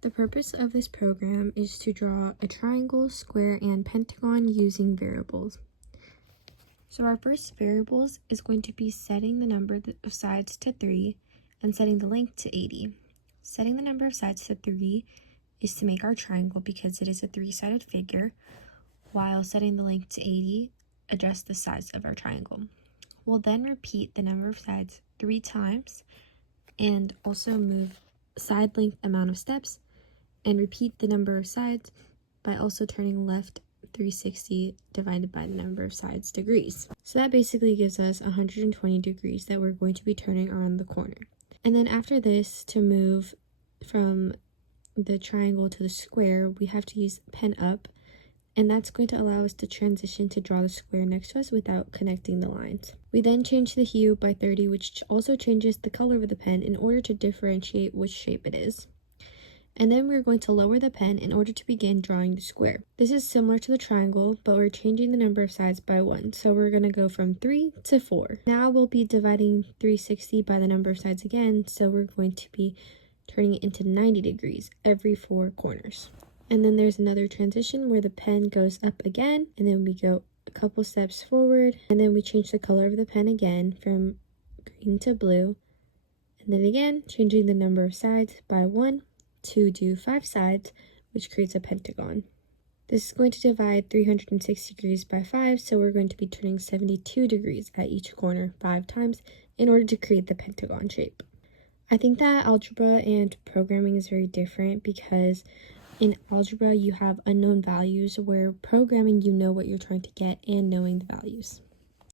The purpose of this program is to draw a triangle, square, and pentagon using variables. So our first variables is going to be setting the number of sides to 3 and setting the length to 80. Setting the number of sides to 3 is to make our triangle because it is a 3-sided figure, while setting the length to 80 adjusts the size of our triangle. We'll then repeat the number of sides 3 times and also move side length amount of steps and repeat the number of sides by also turning left 360 divided by the number of sides degrees. So that basically gives us 120 degrees that we're going to be turning around the corner. And then after this, to move from the triangle to the square, we have to use pen up, and that's going to allow us to transition to draw the square next to us without connecting the lines. We then change the hue by 30, which also changes the color of the pen in order to differentiate which shape it is. And then we're going to lower the pen in order to begin drawing the square. This is similar to the triangle, but we're changing the number of sides by 1. So we're going to go from 3 to 4. Now we'll be dividing 360 by the number of sides again, so we're going to be turning it into 90 degrees every 4 corners. And then there's another transition where the pen goes up again, and then we go a couple steps forward, and then we change the color of the pen again from green to blue, and then again changing the number of sides by 1 to do 5 sides, which creates a pentagon. This is going to divide 360 degrees by 5, so we're going to be turning 72 degrees at each corner 5 times in order to create the pentagon shape. I think that algebra and programming is very different because in algebra you have unknown values, where programming you know what you're trying to get and knowing the values.